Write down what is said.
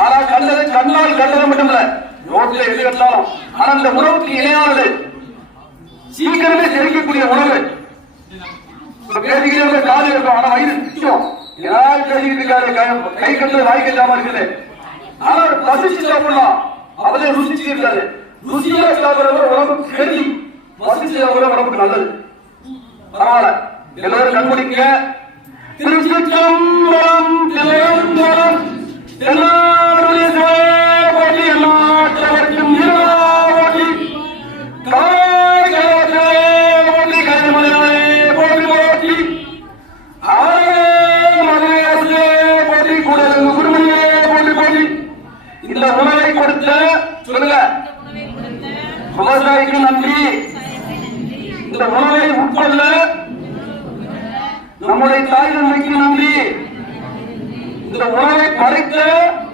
ஆனா கண்டது கண்ணால் கண்டது மட்டும் இல்ல, ரோட்ல எது கட்டாலும். ஆனா அந்த உணவுக்கு இணையானது, சீக்கிரமே செரிக்கக்கூடிய உணவு. பேசிக்கிட்டே காது இருக்கும், ஆனா வயிறு நிற்கும். யாரும் பேசிக்கிட்டு இருக்காரு, கை கட்டு வாய் கட்டாம இருக்குது. ஆனா பசிச்சு சாப்பிடலாம், அவரே ருசிச்சு இருக்காரு. ருசியா சாப்பிடுறது உடம்புக்கு கெடுதி, பசிச்சு சாப்பிடுறது உடம்புக்கு நல்லது. பரவாயில்ல, எல்லாரும் கண்பிடிக்க. திருச்சிற்றம்பலம் தில்லையம்பலம் எல்லாருடைய போட்டி, எல்லாற்றவர்க்கும் போட்டி, காய்களே போட்டி, கலைமலையாளே போட்டி போட்டி, ஆரே போட்டி, குடும்பமே போட்டி போட்டி. இந்த உணவை கொடுத்த சொல்லுங்க விவசாயிக்கு நன்றி. இந்த உணவை உட்கொள்ள நம்முடைய தாய் தந்தைக்கு நன்றி. இந்த உணவை படைத்த